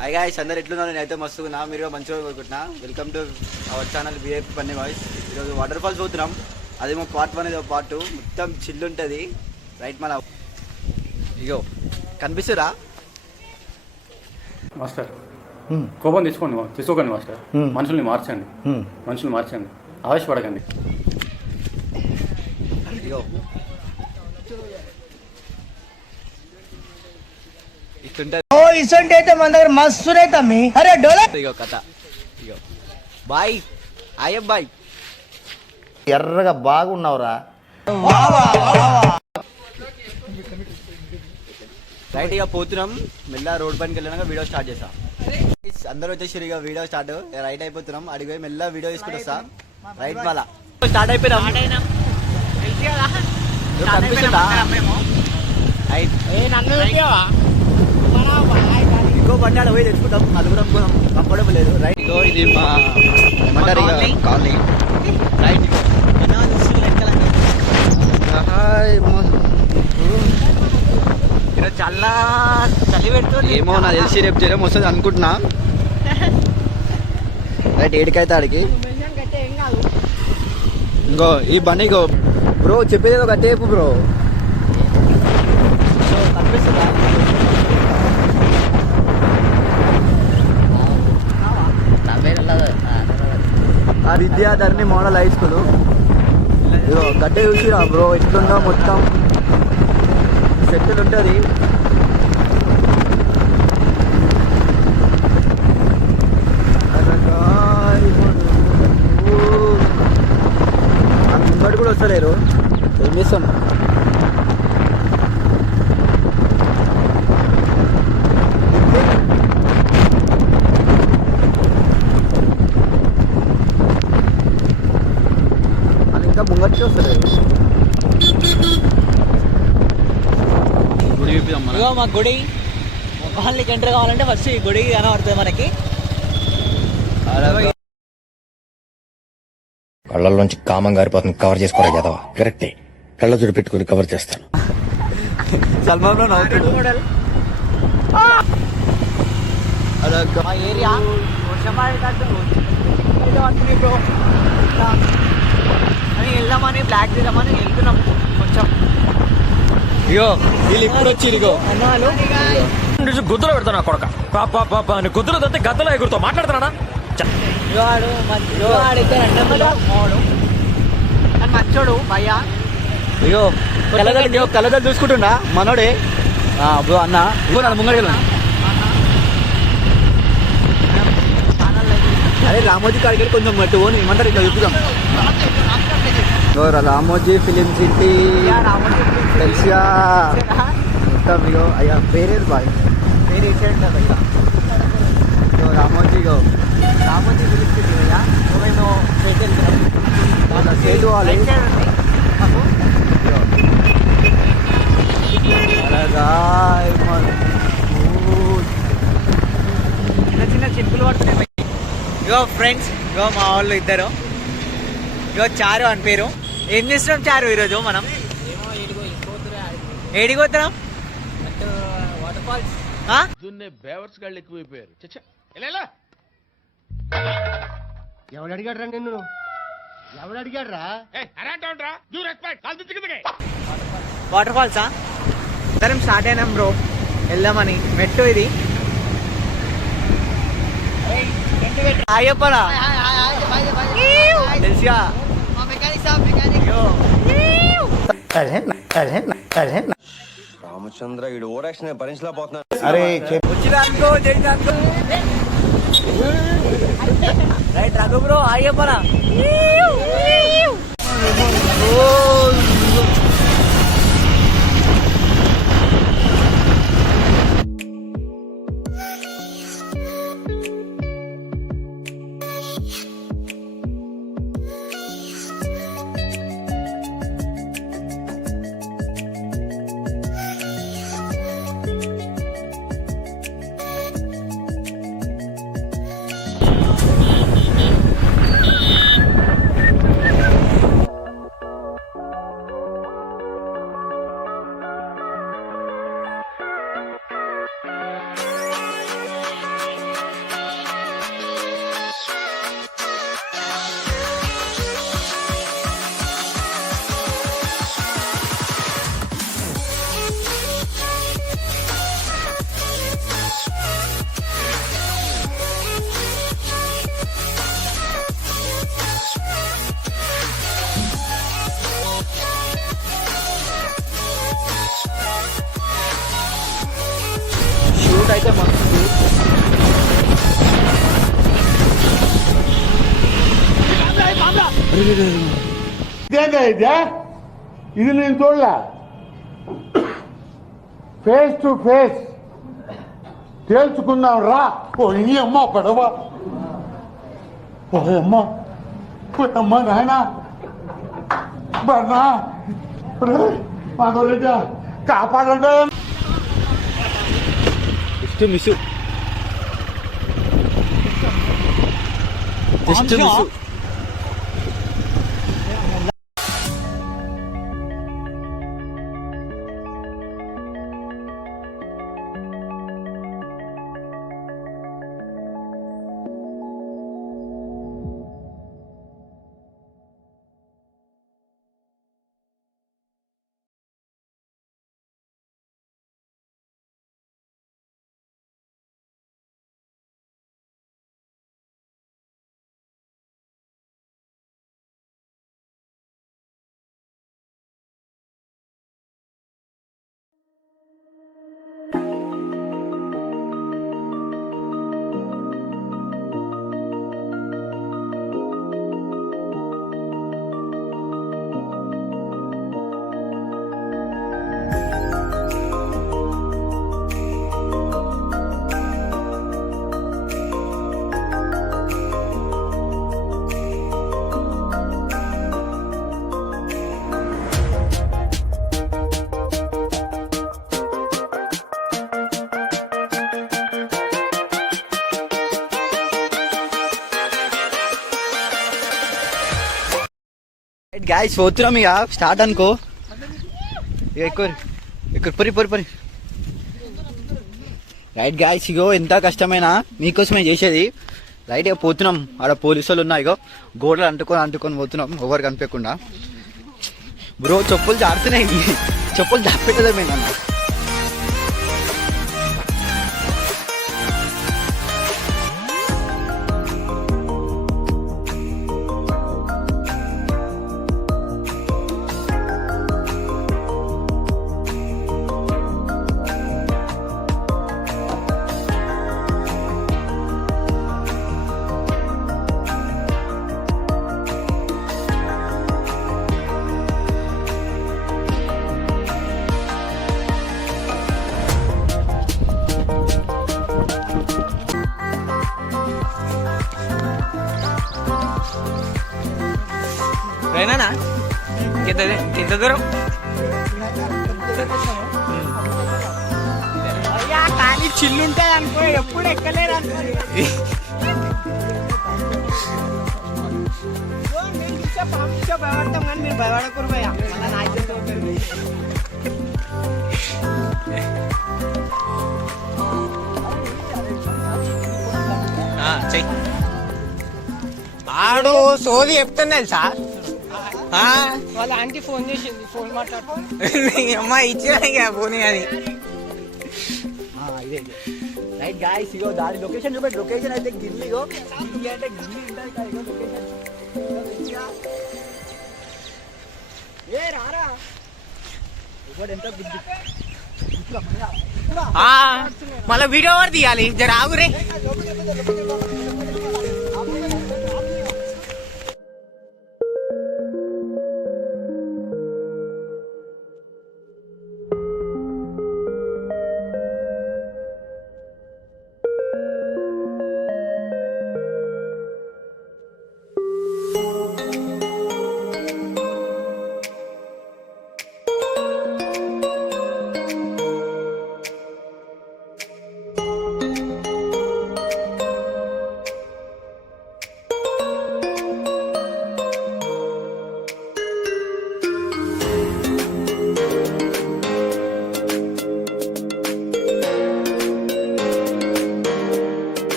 Hi guys, అందరు ఎట్లున్నారు? నేనైతే మస్తున్నా, మీరు మంచిగా కోరుకుంటున్నా. Welcome to our channel VAP Funny Boys. ఈరోజు వాటర్ ఫాల్స్ పోతున్నాం. అదేమో పార్ట్ 1, ఇదో పార్ట్ 2. మొత్తం చిల్లు ఉంటుంది. రైట్ మన ఇగో కనిపిస్తురా మాస్టర్? కోపం తీసుకోకండి మాస్టర్. మనుషుల్ని మార్చండి, ఆవేశపడకండి. ఇగో ఇస్తుంటది. ఇసంటి అయితే మన దగ్గర మస్తునే తమ్మి. అరే డోలా ఇగో కథ. ఇగో బాయ్ అయ్య బాయ్, ఎర్రగా బాగున్నావురా. రైట్ ఇక పోతున్నాం. మెల్ల రోడ్ పైనకి వెళ్ళినాక వీడియో స్టార్ట్ చేస్తాం. అందరూ వచ్చేసి ఇక వీడియో స్టార్ట్. రైట్ అయిపోతున్నాం. అడిగిపోయి మెల్ల వీడియో తీసుకుంటూ వస్తా. రైట్ మళ్ళా స్టార్ట్ అయిపోయినాం. కనిపిస్తుందా? ఇంకో బండి ఆడ పోయి తెచ్చుకుంటాం. నలుగురం కంఫర్టబుల్ లేదు. రైట్ ఇగో ఇది మా ఏమంటారు కాలనీ. రైట్ చాలా చలి పెడుతుంది. ఏమో నాకు తెలిసి రేపు జ్వరం వస్తుంది అనుకుంటున్నా. రైట్ ఏడికైతే ఆడికి. ఇంకో ఈ బండి ఇగో బ్రో చెప్పేది ఏదో కట్టేపు బ్రో. కనిపిస్తుందా? ఆ విద్యాధర్ని మోడల్ హై స్కూల్. ఇగో గడ్డే చూసిరా బ్రో ఎట్లుందో, మొత్తం సెట్లు ఉంటుంది. ముంగడు కూడా వస్తలేరు. ఏం చేస్తాం? అది ఇంకా ముంగడికి వస్తలేదు. ఇగో మా గుడి మొహానికి ఎంటర్ కావాలంటే ఫస్ట్ ఈ గుడి కనబడుతుంది మనకి. కళ్ళల్లోంచి కామం గారిపోతుంది. కవర్ చేసుకోరా కదా? కరెక్టే, కళ్ళ జుడు పెట్టుకుని కవర్ చేస్తాను. సల్మాన్ లో నవ్వుతాడు. మా ఏరియా వర్షం పడేటట్టు బ్రో అని వెళ్దామని బ్లాక్ తీద్దామని వెళ్తున్నాం. కొంచెం ఇగో వీళ్ళు ఇప్పుడు వచ్చి ఇగో గుద్దులో పెడతాను కొడక. గుద్దులో తంతే గద్దలో ఎగురుతో మాట్లాడుతున్నాడా? ఆడితే మంచోడు భయ్యా. ఇగో కలదలు చూసుకుంటున్నా మనోడే బ్రో. అన్న ఇగో నన్ను ముంగడికి వెళ్ళాను. అరే రామోజీ కాడికి కొంచెం మట్టు పోని ఏమంటారు ఇట్లా చూపుదాం. రామోజీ ఫిలిం సిటీ తెలిసియా మొత్తం. ఇగో అయ్యా పేరేది బాయ్, పేరు వేసేయండి భయ్యా. ఇగో రామోజీ. ఇగో రామోజీ ఫిలిం సిటీ భయ్యా. మేము సేటు వాళ్ళు చిన్న చిన్న చినుకులు పడుతున్నాయి. ఇగో ఫ్రెండ్స్, ఇగో మా వాళ్ళు ఇద్దరు. ఇగో చారు అని పేరు. ఏం చేస్తున్నాం చారు ఈరోజు మనం? ఏడిపోతున్నాం? Water falls. బేవర్స్ గాళ్ళు ఎక్కువైపోయారు. ఎవడు అడిగాడు రా నిన్ను? ఎవడు అడిగాడు రా? వాటర్ ఫాల్సా? అందరం స్టార్ట్ అయినాం బ్రో వెళ్దామని. మెట్టు ఇది అయ్యప్పరా తెలిసిగా. రామచంద్ర ఈడు ఓరాక్షన్ భరించలేకపోతున్నా. అరే వచ్చినా అనుకో చేయండి అనుకో. రైట్ రఘు బ్రో అయ్యప్పరా. ఇదేందా ఇదే? ఇది నేను చూడలే. ఫేస్ టు ఫేస్ తేల్చుకుందాం రా. ఓ ఈ అమ్మ పడవ, ఓ అమ్మ అమ్మ నాయన బర్నా మాధవరెడ్డి కాపాడండి. Just miss, just miss. Guys పోతున్నాం ఇక, స్టార్ట్ అనుకో. ఇక ఎక్కువ పొరి పొరి పొరి. రైట్ గాయస్, ఇగో ఎంత కష్టమైనా మీకోసమే చేసేది. రైట్ ఇక పోతున్నాం. ఆడ పోలీసు వాళ్ళు ఉన్నాయి, ఇగో గోడలు అంటుకొని పోతున్నాం ఎవరు కనిపించకుండా. బ్రో చెప్పులు జారుతున్నాయి, చెప్పులు జాపెట్టదేమేనా. రేనా ఇంత దూరం అయ్యా, కానీ చిల్లుంటాయి అనుకో, ఎప్పుడు ఎక్కలేరు అనుకో. భయపడతాం కానీ మీరు భయపడకూరు భయ. ఆడు సోది చెప్తున్నా తెలుసా, వాళ్ళ ఆంటీ ఫోన్ చేసింది, ఫోన్ మాట్లాడుతుంది. అమ్మా ఇచ్చిన ఫోన్ అది. రైట్ గాయ్స్, ఇగో దాని లొకేషన్ చూపెట్టి. లొకేషన్ అయితే గిల్లి, ఇగో గిల్లి అంటే గిల్లి ఉంటుంది. లొకేషన్ ఏ రారా ఎంత బుద్ధి. మళ్ళీ వీడియో ఎవరు తీయాలి, జర ఆగురే.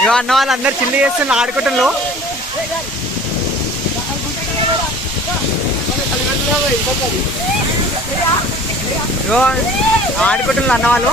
ఇగో అన్న వాళ్ళందరూ చిల్లి చేస్తున్నారు ఆడుకుంటున్నారు. ఇగో ఆడుకుంటున్నారు అన్న వాళ్ళు.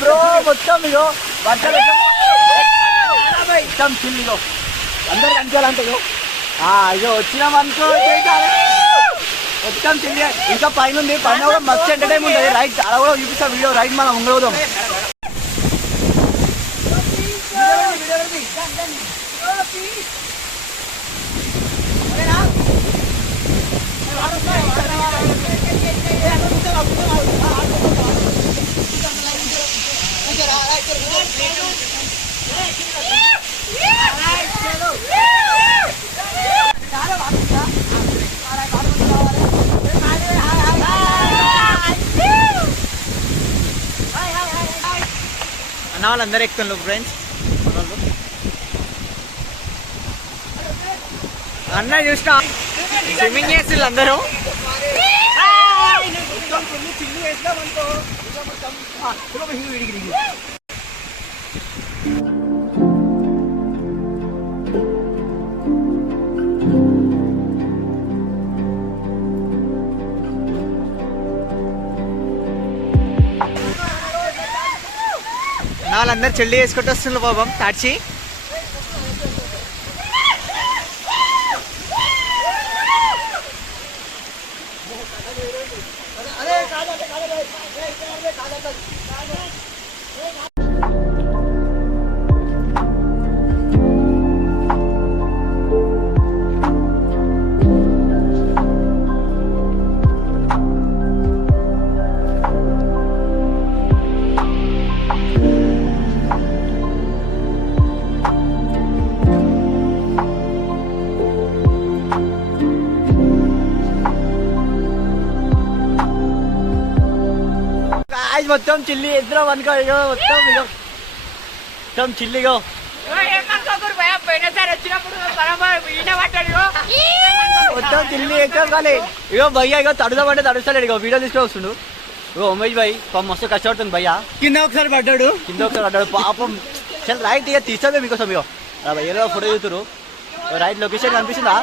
బ్రో మొత్తం ఇగో వర్షాలు మొత్తం చిల్లిగో అందరు కనిపించాలంటే ఇగో వచ్చినామనుకో మొత్తం చిల్లి. ఇంకా పైన ఉంది, పైన కూడా మస్తు ఎంటర్టైన్మెంట్ ఉంటుంది. రైట్ అలా కూడా చూపిస్తా వీడియో. రైట్ మనం ఉంగవుదాం. అన్న వాళ్ళందరూ ఎక్కుతున్నారు ఫ్రెండ్స్. అన్న చూసినా స్విమ్మింగ్ చేస్తున్నారు అందరూ. వాళ్ళందరూ చెల్లి వేసుకుంటూ వస్తున్నారు పాపం తాడ్చి. మొత్తం చిల్లి ఎదురాం అనుకో. ఇగో మొత్తం ఇగో మొత్తం చిల్లిగో మొత్తం చిల్లి ఎక్కడ కాలే. ఇగో భయ్యా ఇగో తడుదామంటే తడుస్తాడు. ఇగో వీడియో తీసుకొని వస్తుండు. ఇగో ఉమేష్ భాయ్ పాపం మస్తు కష్టపడుతుంది భయ్యా. కింద ఒకసారి పడ్డాడు పాపం. చల్ రైట్ ఇక తీస్తామే మీకోసం. ఇగో భయ్యలో ఫోటో చూతురు. రైట్ లొకేషన్ కనిపిస్తుందా?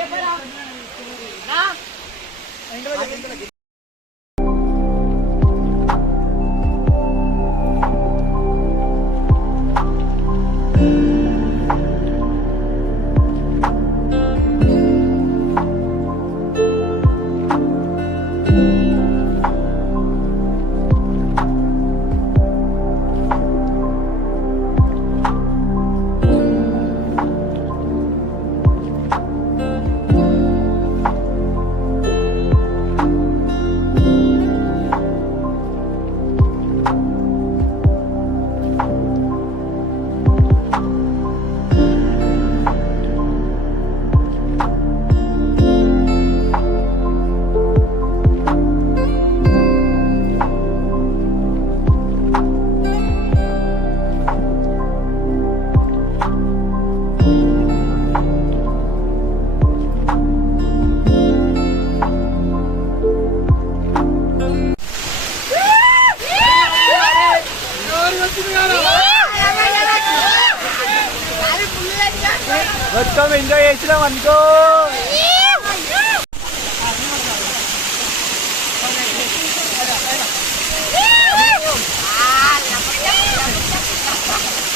మొత్తం ఎంజాయ్ చేసినాం అనుకో.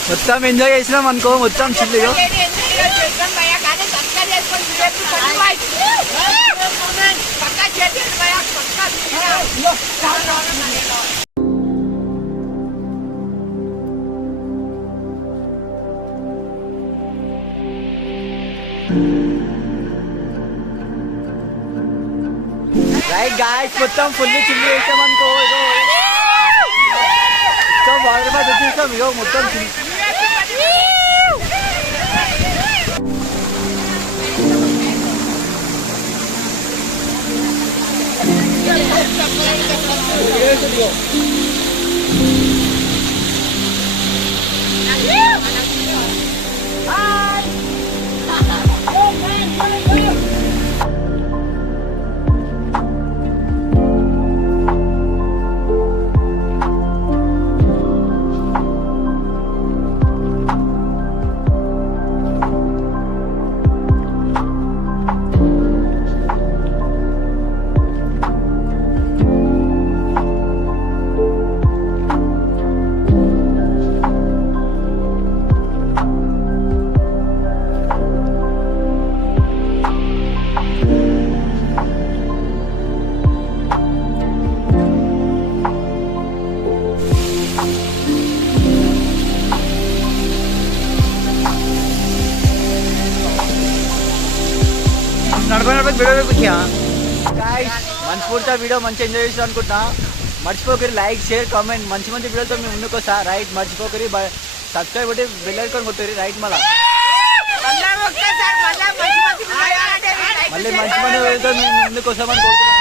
మొత్తం ఎంజాయ్ చేసినాం అనుకో, మొత్తం చిల్లుగా. రైట్ గాయ్స్, మొత్తం ఫుల్ చిల్లు చేసాం అనుకో. మొత్తం వాటర్ ఫాల్స్ వచ్చేసాం ఇగో, మొత్తం చిల్లు. మనస్ఫూర్తిగా వీడియో మంచి ఎంజాయ్ చేసి అనుకుంటున్నా. మర్చిపోకరి లైక్, షేర్, కామెంట్. మంచి మంచి వీడియోతో మేము ముందుకు వస్తా. రైట్, మర్చిపోకరి సబ్స్క్రైబ్ కొట్టి బెల్ ఐకాన్ కొట్టరి. రైట్, మళ్ళీ మంచి మంచి వీడియోతో మేము ముందుకు వస్తామని కోరుతున్నాం.